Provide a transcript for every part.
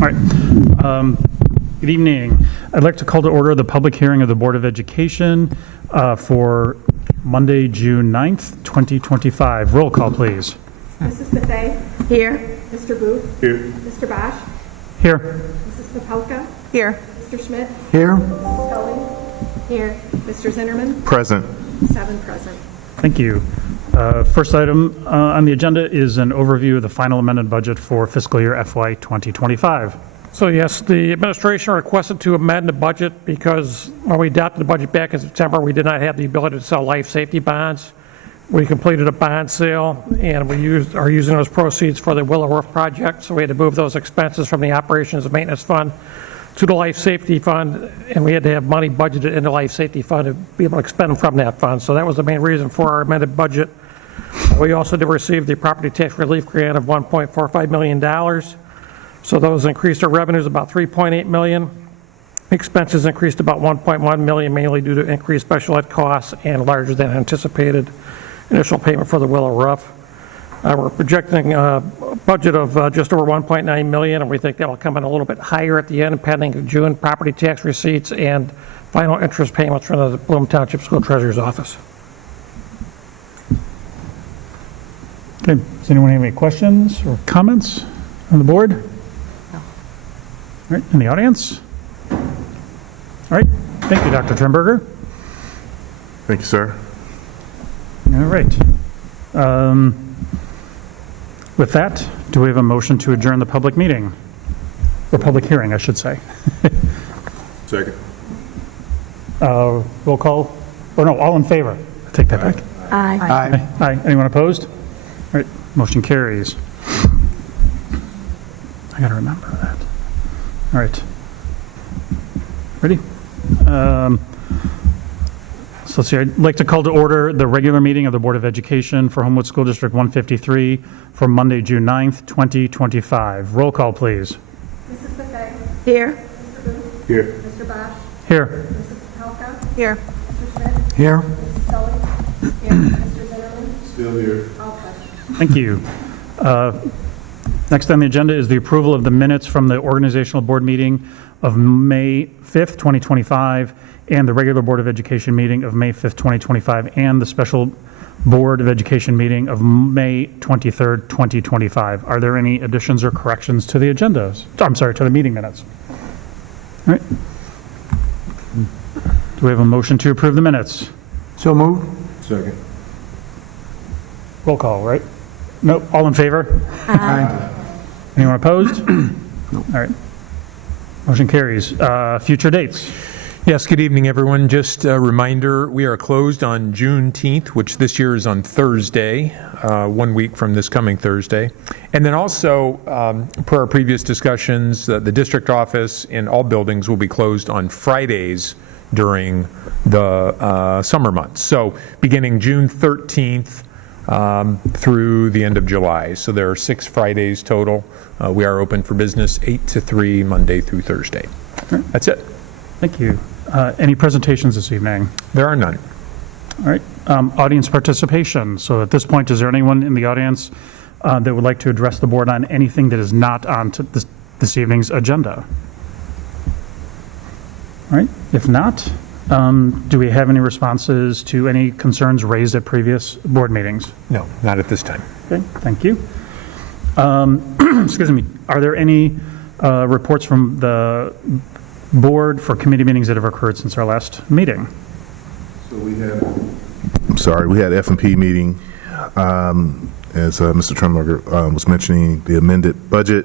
All right. Good evening. I'd like to call to order the public hearing of the Board of Education for Monday, June 9th, 2025. Roll call, please. Mrs. Bethea? Here. Mr. Booth? Here. Mr. Bosch? Here. Mrs. Popelka? Here. Mr. Schmidt? Here. Mrs. Scully? Here. Mr. Zinnerman? Present. 7 present. Thank you. First item on the agenda is an overview of the final amended budget for fiscal year FY 2025. So yes, the administration requested to amend the budget because when we adopted the budget back in September, we did not have the ability to sell life safety bonds. We completed a bond sale and we are using those proceeds for the Willow Roof project. So we had to move those expenses from the operations and maintenance fund to the life safety fund, and we had to have money budgeted in the life safety fund to be able to expend from that fund. So that was the main reason for our amended budget. We also did receive the property tax relief grant of $1.45 million. So those increased our revenues about $3.8 million. Expenses increased about $1.1 million, mainly due to increased special ed costs and larger than anticipated initial payment for the Willow Roof. We're projecting a budget of just over $1.9 million, and we think that will come in a little bit higher at the end, pending June property tax receipts and final interest payments from the Bloom Township School Treasurer's Office. Okay. Does anyone have any questions or comments on the board? No. All right. In the audience? All right. Thank you, Dr. Trimberger. Thank you, sir. All right. With that, do we have a motion to adjourn the public meeting? Or public hearing, I should say. Second. Roll call, or no, all in favor? Take that back. Aye. Aye. Anyone opposed? All right, motion carries. I gotta remember that. All right. Ready? So let's see, I'd like to call to order the regular meeting of the Board of Education for Homewood School District 153 for Monday, June 9th, 2025. Roll call, please. Mrs. Bethea? Here. Mr. Booth? Here. Mr. Bosch? Here. Mrs. Popelka? Here. Mr. Schmidt? Here. Mrs. Scully? Here. Mr. Zinnerman? Still here. All present. Thank you. Next on the agenda is the approval of the minutes from the organizational board meeting of May 5th, 2025, and the regular Board of Education meeting of May 5th, 2025, and the special Board of Education meeting of May 23rd, 2025. Are there any additions or corrections to the agendas? I'm sorry, to the meeting minutes. All right. Do we have a motion to approve the minutes? So moved. Second. Roll call, right? No, all in favor? Aye. Anyone opposed? No. All right. Motion carries. Future dates. Yes, good evening, everyone. Just a reminder, we are closed on Juneteenth, which this year is on Thursday, 1 week from this coming Thursday. And then also, per our previous discussions, the district office and all buildings will be closed on Fridays during the summer months. So beginning June 13th through the end of July. So there are 6 Fridays total. We are open for business 8 to 3, Monday through Thursday. That's it. Thank you. Any presentations this evening? There are none. All right. Audience participation. So at this point, is there anyone in the audience that would like to address the board on anything that is not on to this evening's agenda? All right. If not, do we have any responses to any concerns raised at previous board meetings? No, not at this time. Okay. Thank you. Excuse me. Are there any reports from the board for committee meetings that have occurred since our last meeting? So we had F&P meeting, as Mr. Tremberger was mentioning, the amended budget,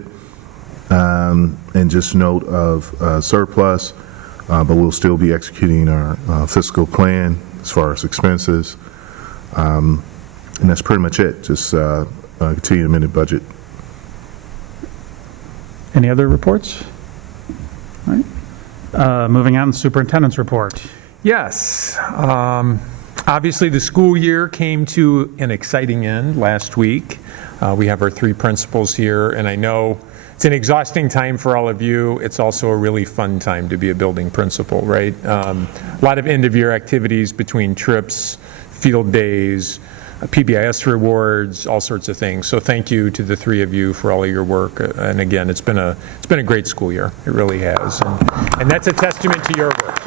and just note of surplus, but we'll still be executing our fiscal plan as far as expenses, and that's pretty much it. Just continue amended budget. Any other reports? All right. Moving on, superintendent's report. Yes. Obviously, the school year came to an exciting end last week. We have our 3 principals here, and I know it's an exhausting time for all of you. It's also a really fun time to be a building principal, right? A lot of end-of-year activities between trips, field days, PBIS rewards, all sorts of things. So thank you to the three of you for all of your work. And again, it's been a great school year. It really has. And that's a testament to your work.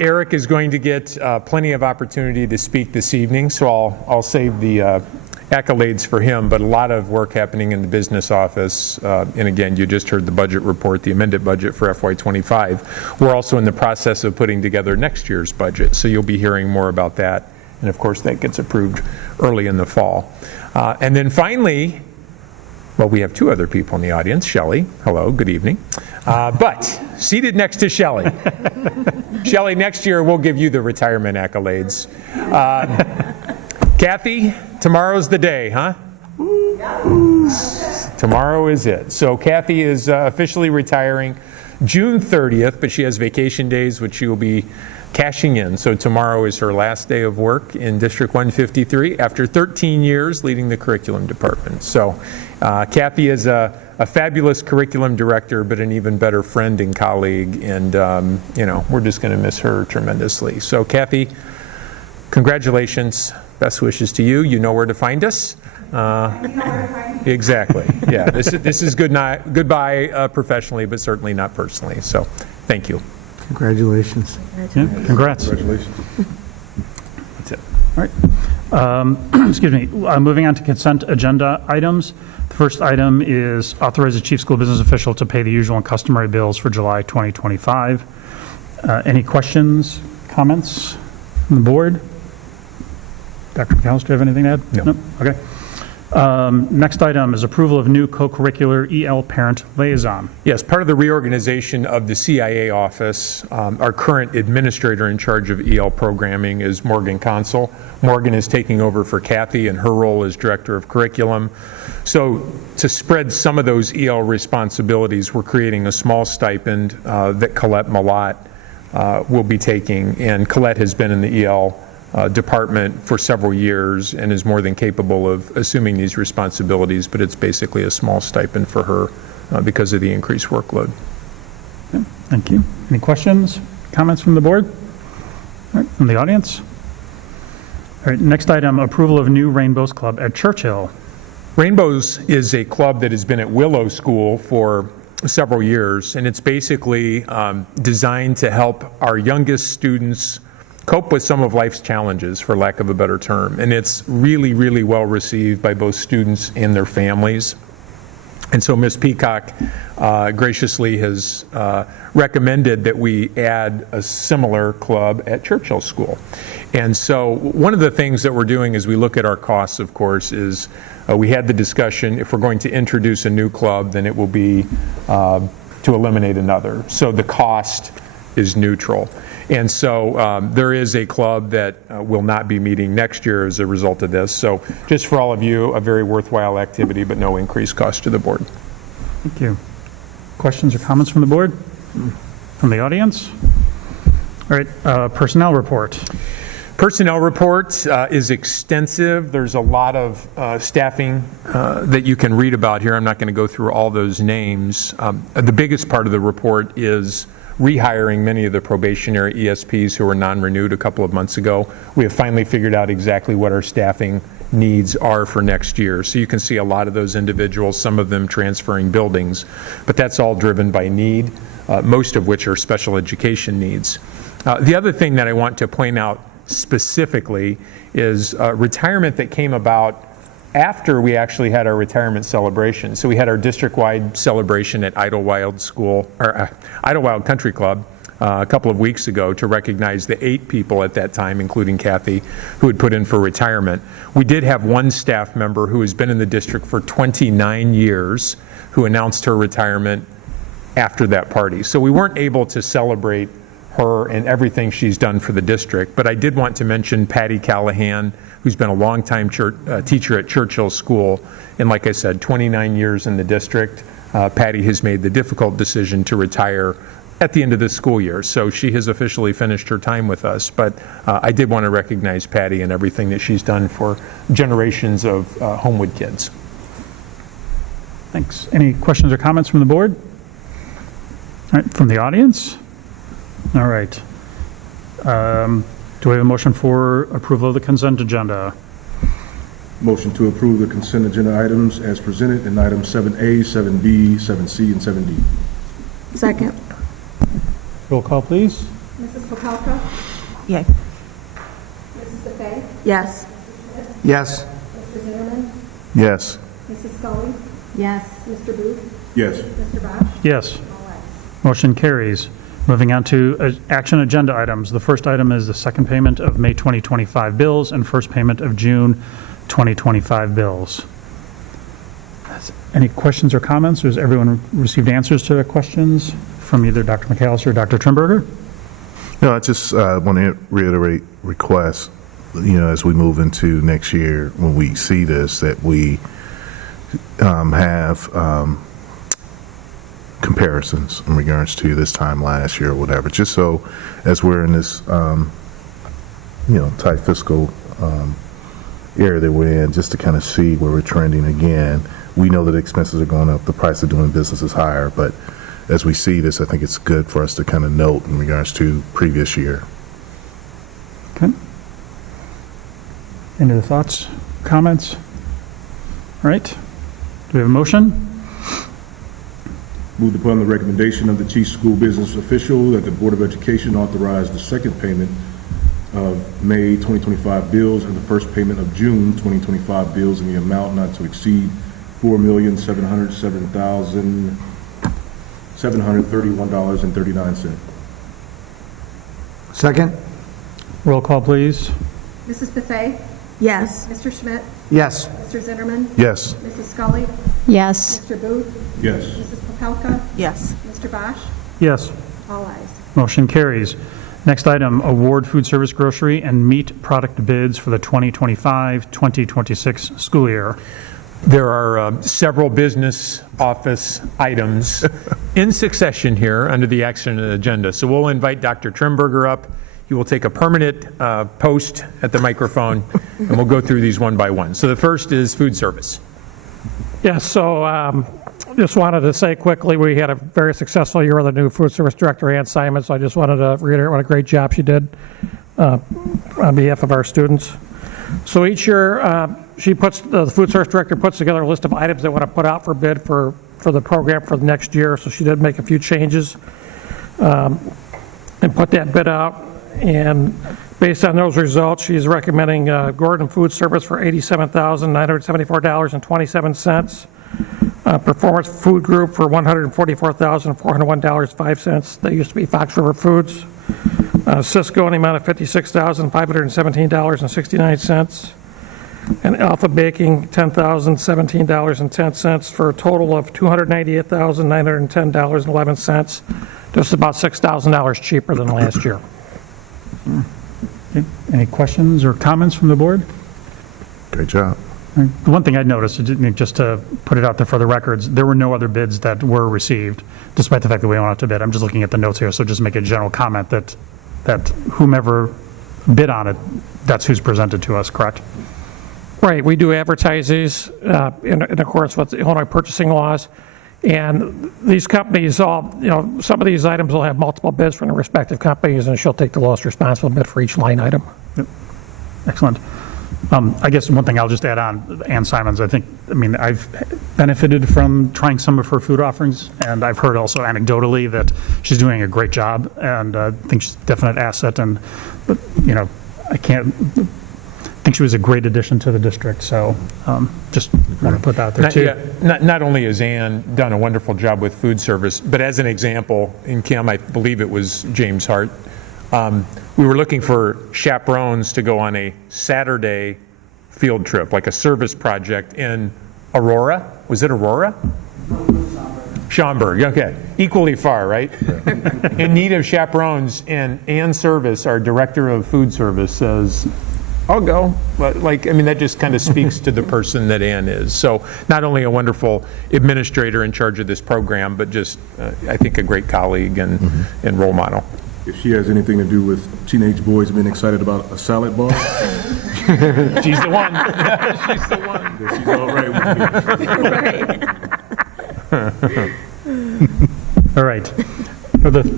Eric is going to get plenty of opportunity to speak this evening, so I'll save the accolades for him, but a lot of work happening in the business office. And again, you just heard the budget report, the amended budget for FY25. We're also in the process of putting together next year's budget, so you'll be hearing more about that. And of course, that gets approved early in the fall. And then finally, well, we have two other people in the audience. Shelley, hello, good evening. But seated next to Shelley. Shelley, next year we'll give you the retirement accolades. Kathy, tomorrow's the day, huh? Tomorrow is it. So Kathy is officially retiring June 30th, but she has vacation days, which she will be cashing in. So tomorrow is her last day of work in District 153 after 13 years leading the curriculum department. So Kathy is a fabulous curriculum director, but an even better friend and colleague. And, we're just going to miss her tremendously. So Kathy, congratulations. Best wishes to you. You know where to find us. Exactly. Yeah. This is goodbye professionally, but certainly not personally. So thank you. Congratulations. Yeah, congrats. Congratulations. That's it. All right. Excuse me. Moving on to consent agenda items. The first item is authorize the chief school business official to pay the usual and customary bills for July 2025. Any questions, comments from the board? Dr. McAllister, do you have anything to add? No. Okay. Next item is approval of new co-curricular EL parent liaison. Yes, part of the reorganization of the CIA office, our current administrator in charge of EL programming is Morgan Consul. Morgan is taking over for Kathy in her role as director of curriculum. So to spread some of those EL responsibilities, we're creating a small stipend that Colette Malott will be taking. And Colette has been in the EL department for several years and is more than capable of assuming these responsibilities, but it's basically a small stipend for her because of the increased workload. Okay, thank you. Any questions, comments from the board? All right, from the audience? All right, next item, approval of new Rainbows Club at Churchill. Rainbows is a club that has been at Willow School for several years, and it's basically designed to help our youngest students cope with some of life's challenges, for lack of a better term. And it's really, really well received by both students and their families. And so Ms. Peacock graciously has recommended that we add a similar club at Churchill School. And so one of the things that we're doing as we look at our costs, of course, is we had the discussion, if we're going to introduce a new club, then it will be to eliminate another. So the cost is neutral. And so there is a club that will not be meeting next year as a result of this. So just for all of you, a very worthwhile activity, but no increased cost to the board. Thank you. Questions or comments from the board? From the audience? All right, personnel report. Personnel report is extensive. There's a lot of staffing that you can read about here. I'm not going to go through all those names. The biggest part of the report is rehiring many of the probationary ESPs who were non-renewed a couple of months ago. We have finally figured out exactly what our staffing needs are for next year. So you can see a lot of those individuals, some of them transferring buildings, but that's all driven by need, most of which are special education needs. The other thing that I want to point out specifically is retirement that came about after we actually had our retirement celebration. So we had our district-wide celebration at Idlewild School, or Idlewild Country Club a couple of weeks ago to recognize the 8 people at that time, including Kathy, who had put in for retirement. We did have one staff member who has been in the district for 29 years who announced her retirement after that party. So we weren't able to celebrate her and everything she's done for the district, but I did want to mention Patty Callahan, who's been a longtime teacher at Churchill School, and like I said, 29 years in the district. Patty has made the difficult decision to retire at the end of this school year, so she has officially finished her time with us, but I did want to recognize Patty and everything that she's done for generations of Homewood kids. Thanks. Any questions or comments from the board? All right, from the audience? All right. Do we have a motion for approval of the consent agenda? Motion to approve the consent agenda items as presented in items 7A, 7B, 7C, and 7D. Second. Roll call, please. Mrs. Popelka? Yay. Mrs. Buffet? Yes. Yes. Mr. Zimmerman? Yes. Mrs. Scully? Yes. Mr. Booth? Yes. Mr. Bosch? Yes. All ayes. Motion carries. Moving on to action agenda items. The first item is the second payment of May 2025 bills and first payment of June 2025 bills. Any questions or comments? Has everyone received answers to their questions from either Dr. McAllister or Dr. Trimberger? No, I just want to reiterate requests, as we move into next year, when we see this, that we have comparisons in regards to this time last year or whatever, just so as we're in this, tight fiscal area that we're in, just to kind of see where we're trending again. We know that expenses are going up, the price of doing business is higher, but as we see this, I think it's good for us to kind of note in regards to previous year. Okay. Any other thoughts, comments? All right. Do we have a motion? Moved upon the recommendation of the chief school business official that the Board of Education authorize the second payment of May 2025 bills and the first payment of June 2025 bills in the amount not to exceed $4,707,731.39. Second? Roll call, please. Mrs. Buffet? Yes. Mr. Schmidt? Yes. Mr. Zimmerman? Yes. Mrs. Scully? Yes. Mr. Booth? Yes. Mrs. Popelka? Yes. Mr. Bosch? Yes. All ayes. Motion carries. Next item, award food service grocery and meat product bids for the 2025-2026 school year. There are several business office items in succession here under the action agenda. So we'll invite Dr. Trimberger up. He will take a permanent post at the microphone, and we'll go through these one by one. So the first is food service. Yes, so just wanted to say quickly, we had a very successful year with the new food service director, Ann Simon, so I just wanted to reiterate what a great job she did on behalf of our students. So each year, the food service director puts together a list of items they want to put out for bid for the program for the next year, so she did make a few changes and put that bid out. And based on those results, she's recommending Gordon Food Service for $87,974.27. Performance Food Group for $144,401.05. That used to be Fox River Foods. Cisco in the amount of $56,517.69. And Alpha Baking, $10,017.10 for a total of $298,910.11. Just about $6,000 cheaper than last year. Okay. Any questions or comments from the board? Great job. The one thing I'd noticed, just to put it out there for the records, there were no other bids that were received, despite the fact that we went out to bid. I'm just looking at the notes here, so just make a general comment that whomever bid on it, that's who's presented to us, correct? Right, we do advertise these in accordance with the Illinois purchasing laws. And these companies all, some of these items will have multiple bids from the respective companies, and she'll take the lowest responsible bid for each line item. Yep. Excellent. I guess one thing I'll just add on, Ann Simons, I've benefited from trying some of her food offerings, and I've heard also anecdotally that she's doing a great job, and I think she's a definite asset, but I think she was a great addition to the district, so just want to put that out there too. Not only has Ann done a wonderful job with food service, but as an example, in Kim, I believe it was James Hart, we were looking for chaperones to go on a Saturday field trip, like a service project in Aurora. Was it Aurora? Schaumburg, okay. Equally far, right? In need of chaperones, and Ann Service, our director of food service, says, I'll go. But that just kind of speaks to the person that Ann is. So not only a wonderful administrator in charge of this program, but just, I think, a great colleague and role model. If she has anything to do with teenage boys being excited about a salad bar, She's the one. She's the one. then she's all right with me. All right.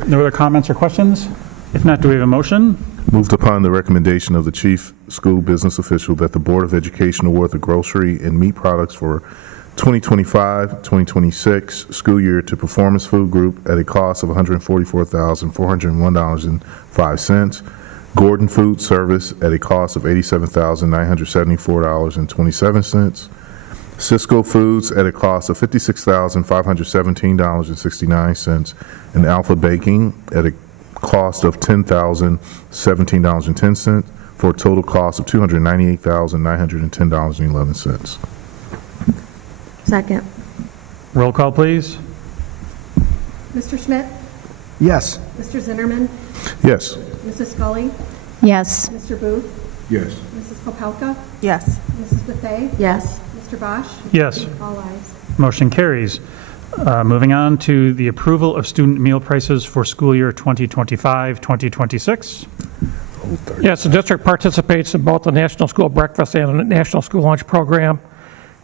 No other comments or questions? If not, do we have a motion? Moved upon the recommendation of the chief school business official that the Board of Education award the grocery and meat products for 2025-2026 school year to Performance Food Group at a cost of $144,401.05, Gordon Food Service at a cost of $87,974.27, Cisco Foods at a cost of $56,517.69, and Alpha Baking at a cost of $10,017.10 for a total cost of $298,910.11. Second. Roll call, please. Mr. Schmidt? Yes. Mr. Zinnerman? Yes. Mrs. Scully? Yes. Mr. Booth? Yes. Mrs. Popelka? Yes. Mrs. Buffet? Yes. Mr. Bosch? Yes. All ayes. Motion carries. Moving on to the approval of student meal prices for school year 2025-2026. Yes, the district participates in both the National School Breakfast and the National School Lunch Program.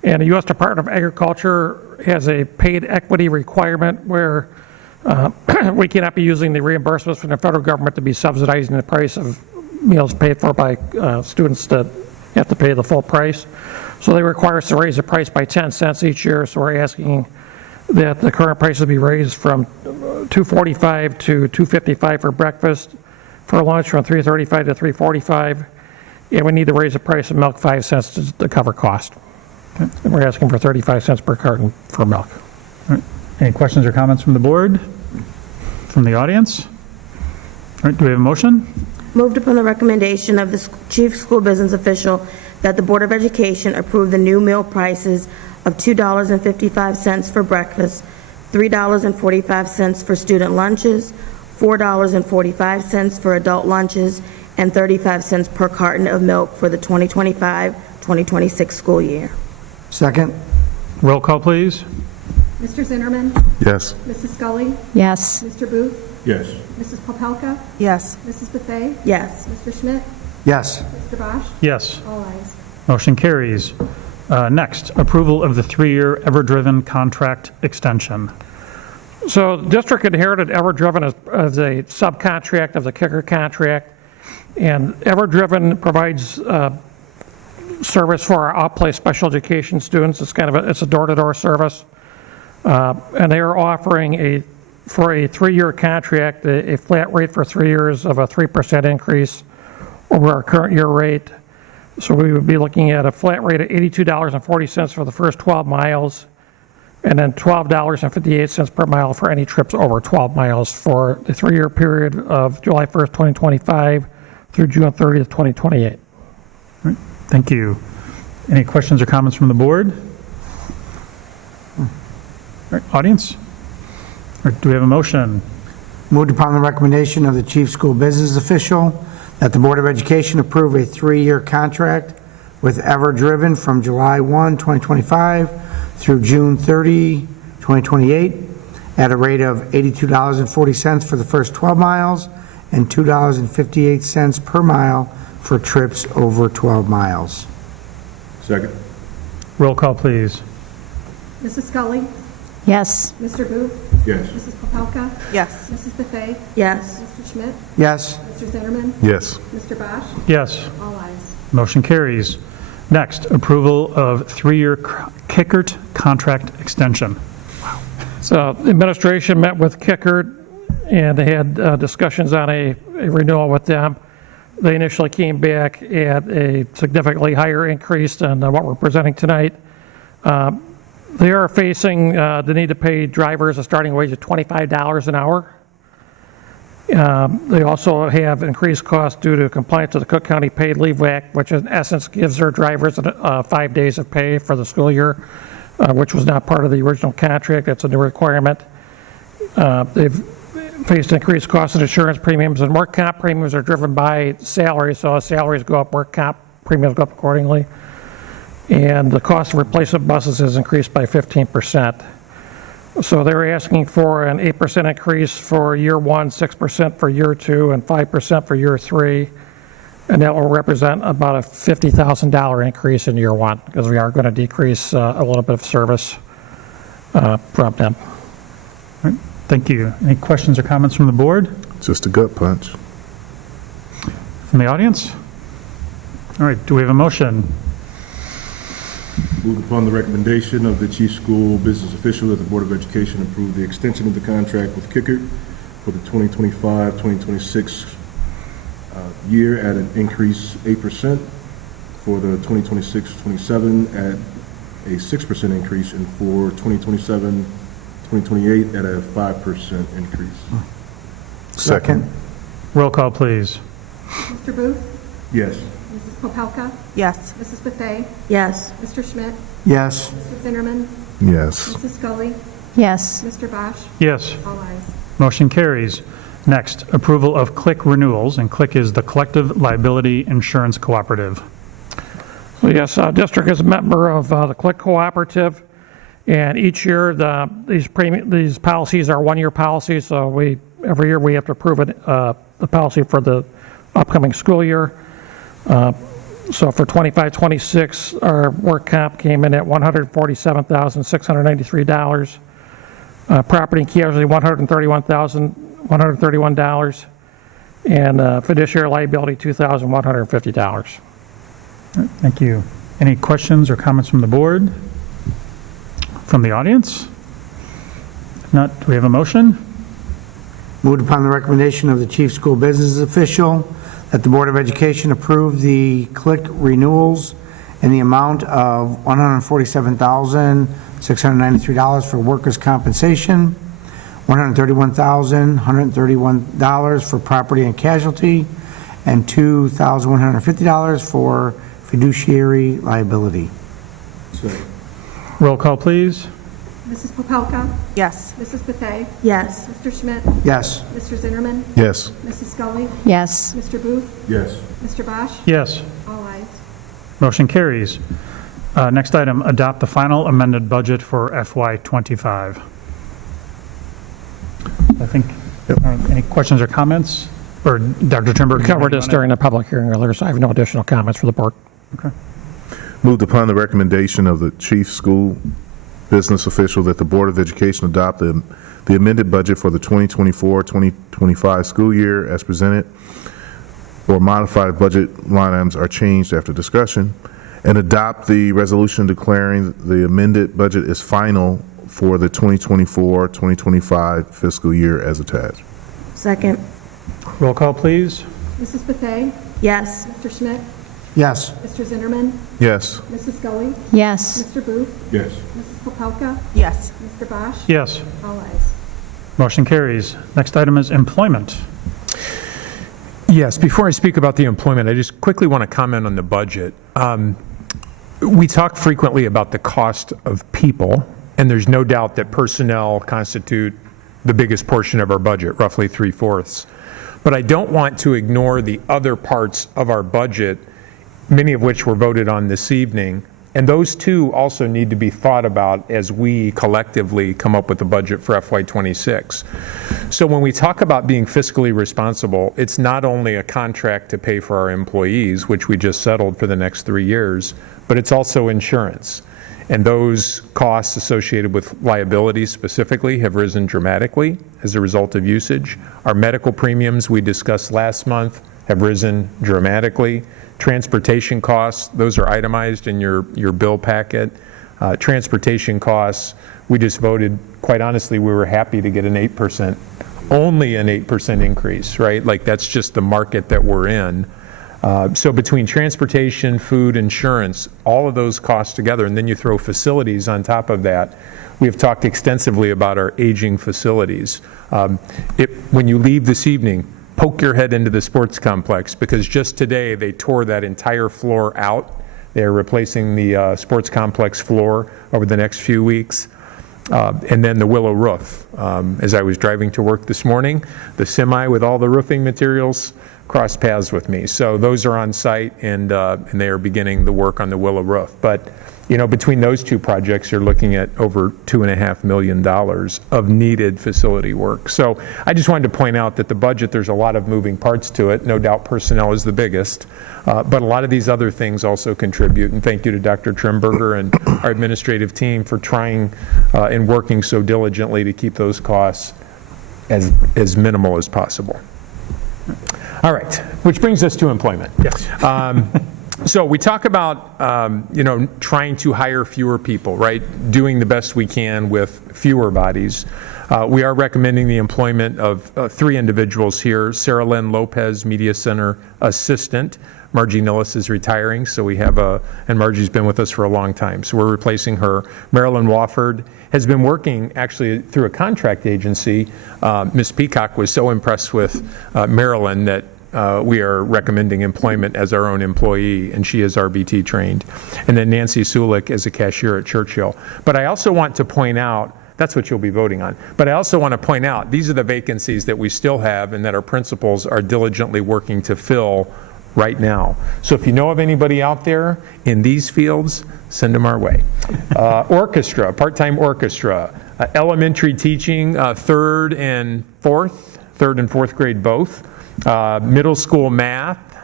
And the U.S. Department of Agriculture has a paid equity requirement where we cannot be using the reimbursements from the federal government to be subsidizing the price of meals paid for by students that have to pay the full price. So they require us to raise the price by 10 cents each year. So we're asking that the current prices be raised from $2.45 to $2.55 for breakfast, for lunch from $3.35 to $3.45, and we need to raise the price of milk 5 cents to cover cost. And we're asking for 35 cents per carton for milk. All right. Any questions or comments from the board? From the audience? All right, do we have a motion? Moved upon the recommendation of the chief school business official that the Board of Education approve the new meal prices of $2.55 for breakfast, $3.45 for student lunches, $4.45 for adult lunches, and 35 cents per carton of milk for the 2025-2026 school year. Second. Roll call, please. Mr. Zinnerman? Yes. Mrs. Scully? Yes. Mr. Booth? Yes. Mrs. Popelka? Yes. Mrs. Buffet? Yes. Mr. Schmidt? Yes. Mr. Bosch? Yes. All ayes. Motion carries. Next, approval of the 3-year Everdriven contract extension. So the district inherited Everdriven as a subcontract of the Kicker contract, and Everdriven provides service for our outplaced special education students. It's it's a door-to-door service, and they are offering for a 3-year contract a flat rate for 3 years of a 3% increase over our current year rate. So we would be looking at a flat rate of $82.40 for the first 12 miles, and then $12.58 per mile for any trips over 12 miles for the 3-year period of July 1st, 2025 through June 30th, 2028. Thank you. Any questions or comments from the board? All right, audience? Or do we have a motion? Moved upon the recommendation of the chief school business official that the Board of Education approve a 3-year contract with Everdriven from July 1, 2025 through June 30, 2028 at a rate of $82.40 for the first 12 miles and $2.58 per mile for trips over 12 miles. Second. Roll call, please. Mrs. Scully? Yes. Mr. Booth? Yes. Mrs. Popelka? Yes. Mrs. Buffet? Yes. Mr. Schmidt? Yes. Mr. Zinnerman? Yes. Mr. Bosch? Yes. All ayes. Motion carries. Next, approval of 3-year Kickert contract extension. So the administration met with Kickert, and they had discussions on a renewal with them. They initially came back at a significantly higher increase than what we're presenting tonight. They are facing the need to pay drivers a starting wage of $25 an hour. They also have increased costs due to compliance with the Cook County Paid Leave Act, which in essence gives their drivers 5 days of pay for the school year, which was not part of the original contract. That's a new requirement. They've faced increased costs of insurance premiums, and work comp premiums are driven by salaries. So as salaries go up, work comp premiums go up accordingly. And the cost of replacement buses has increased by 15%. So they're asking for an 8% increase for year 1, 6% for year 2, and 5% for year 3. And that will represent about a $50,000 increase in year 1, because we are going to decrease a little bit of service from them. All right, thank you. Any questions or comments from the board? Just a gut punch. from the audience? All right, do we have a motion? Moved upon the recommendation of the chief school business official that the Board of Education approve the extension of the contract with Kickert for the 2025-2026 year at an increase 8%, for the 2026-27 at a 6% increase, and for 2027-2028 at a 5% increase. Second. Roll call, please. Mr. Booth? Yes. Mrs. Popelka? Yes. Mrs. Buffet? Yes. Mr. Schmidt? Yes. Mr. Zinnerman? Yes. Mrs. Scully? yes, Mr. Bosch? Yes. All ayes. Motion carries. Next, approval of CLIC renewals, and CLIC is the Collective Liability Insurance Cooperative. So yes, district is a member of the CLIC Cooperative, and each year these policies are one-year policies, so every year we have to approve the policy for the upcoming school year. So for 25-26, our work comp came in at $147,693. Property and casualty, $131,131, and fiduciary liability, $2,150. Thank you. Any questions or comments from the board? From the audience? If not, do we have a motion? Moved upon the recommendation of the chief school business official that the Board of Education approve the CLIC renewals in the amount of $147,693 for workers' compensation, $131,131 for property and casualty, and $2,150 for fiduciary liability. Second. Roll call, please. Mrs. Popelka? Yes. Mrs. Buffet? Yes. Mr. Schmidt? Yes. Mr. Zinnerman? Yes. Mrs. Scully? yes, Mr. Booth? Yes. Mr. Bosch? Yes. All ayes. Motion carries. Next item, adopt the final amended budget for FY25. I think, any questions or comments? Or Dr. Trimberg? We covered this during the public hearing earlier, so I have no additional comments for the board. Moved upon the recommendation of the chief school business official that the Board of Education adopt the amended budget for the 2024-2025 school year as presented, or modified budget line items are changed after discussion, and adopt the resolution declaring the amended budget is final for the 2024-2025 fiscal year as attached. Second. Roll call, please. Mrs. Buffet? Yes. Mr. Schmidt? Yes. Mr. Zinnerman? Yes. Mrs. Scully? yes, Mr. Booth? Yes. Mrs. Popelka? Yes. Mr. Bosch? Yes. All ayes. Motion carries. Next item is employment. Yes, before I speak about the employment, I just quickly want to comment on the budget. We talk frequently about the cost of people, and there's no doubt that personnel constitute the biggest portion of our budget, roughly 3/4. But I don't want to ignore the other parts of our budget, many of which were voted on this evening, and those too also need to be thought about as we collectively come up with the budget for FY26. So when we talk about being fiscally responsible, it's not only a contract to pay for our employees, which we just settled for the next 3 years, but it's also insurance. And those costs associated with liabilities specifically have risen dramatically as a result of usage. Our medical premiums we discussed last month have risen dramatically. Transportation costs, those are itemized in your bill packet. Transportation costs, we just voted, quite honestly, we were happy to get an 8%, only an 8% increase, right? Like that's just the market that we're in. So between transportation, food, insurance, all of those costs together, and then you throw facilities on top of that, we have talked extensively about our aging facilities. When you leave this evening, poke your head into the sports complex, because just today they tore that entire floor out. They're replacing the sports complex floor over the next few weeks. And then the willow roof. As I was driving to work this morning, the semi with all the roofing materials crossed paths with me. So those are on site, and they are beginning the work on the willow roof. But you know, between those two projects, you're looking at over $2.5 million of needed facility work. So I just wanted to point out that the budget, there's a lot of moving parts to it. No doubt personnel is the biggest, but a lot of these other things also contribute. And thank you to Dr. Trimberger and our administrative team for trying and working so diligently to keep those costs as minimal as possible. All right, which brings us to employment. Yes. So we talk about, trying to hire fewer people, right? Doing the best we can with fewer bodies. We are recommending the employment of 3 individuals here. Sarah Lynn Lopez, Media Center Assistant. Margie Nillis is retiring, so we have and Margie's been with us for a long time, so we're replacing her. Marilyn Wofford has been working actually through a contract agency. Ms. Peacock was so impressed with Marilyn that we are recommending employment as our own employee, and she is RBT trained. And then Nancy Sulik is a cashier at Churchill. But I also want to point out, that's what you'll be voting on. But I also want to point out, these are the vacancies that we still have and that our principals are diligently working to fill right now. So if you know of anybody out there in these fields, send them our way. Orchestra, part-time orchestra, elementary teaching, 3rd and 4th grade both. Middle school math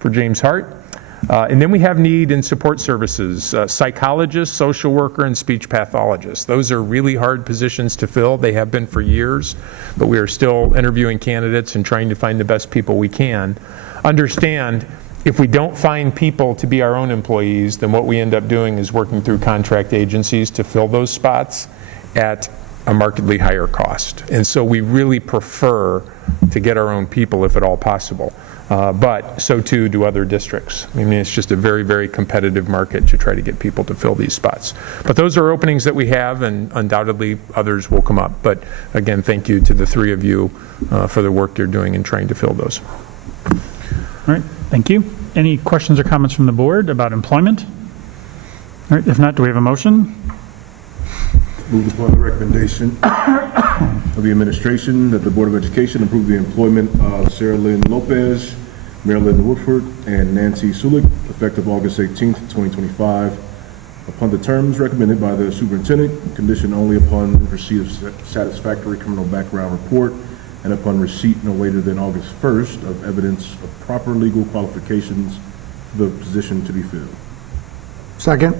for James Hart. And then we have need in support services, psychologist, social worker, and speech pathologist. Those are really hard positions to fill. They have been for years, but we are still interviewing candidates and trying to find the best people we can. Understand, if we don't find people to be our own employees, then what we end up doing is working through contract agencies to fill those spots at a markedly higher cost. And so we really prefer to get our own people if at all possible. But so too do other districts. I mean, it's just a very, very competitive market to try to get people to fill these spots. But those are openings that we have, and undoubtedly others will come up. But again, thank you to the 3 of you for the work you're doing in trying to fill those. All right, thank you. Any questions or comments from the board about employment? All right, if not, do we have a motion? Moved upon the recommendation of the administration that the Board of Education approve the employment of Sarah Lynn Lopez, Marilyn Woodford, and Nancy Sulik, effective August 18th, 2025, upon the terms recommended by the superintendent, conditioned only upon receipt of satisfactory criminal background report and upon receipt no later than August 1st of evidence of proper legal qualifications for the position to be filled. Second?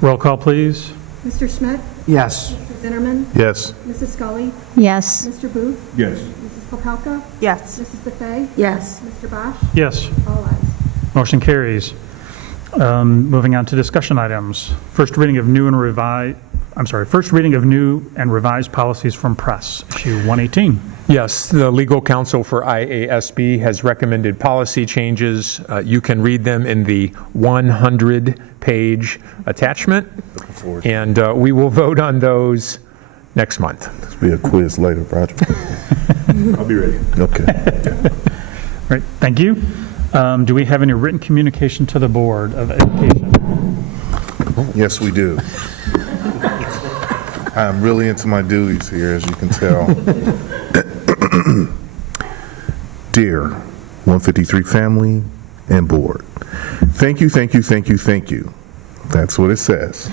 Roll call, please. Mr. Schmidt? Yes. Mr. Zinnerman? Yes. Mrs. Scully? Yes. Mr. Booth? Yes. Mrs. Popelka? Yes. Mrs. Buffet? Yes. Mr. Bosch? Yes. All ayes. Motion carries. Moving on to discussion items. First reading of new and revised policies from press, issue 118. Yes, the legal counsel for IASB has recommended policy changes. You can read them in the 100-page attachment, and we will vote on those next month. This will be a quiz later, Roger. I'll be ready. Okay. All right, thank you. Do we have any written communication to the Board of Education? Yes, we do. I'm really into my duties here, as you can tell. Dear 153 family and board, thank you. That's what it says.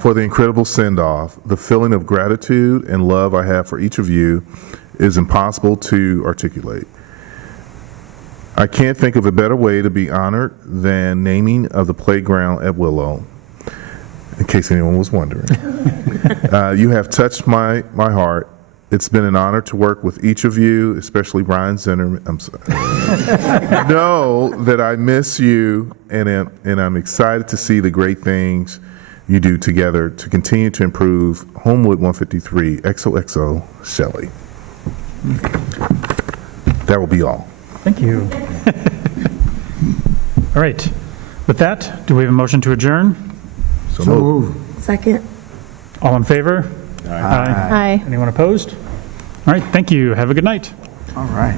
For the incredible send-off. The feeling of gratitude and love I have for each of you is impossible to articulate. I can't think of a better way to be honored than naming of the playground at Willow, in case anyone was wondering. You have touched my heart. It's been an honor to work with each of you, especially Brian Zinnerman. I'm sorry. Know that I miss you, and I'm excited to see the great things you do together to continue to improve Homewood 153. XOXO, Shelley. That will be all. Thank you. All right. With that, do we have a motion to adjourn? So moved. Second. All in favor? Aye. Aye. Anyone opposed? All right, thank you. Have a good night. All right.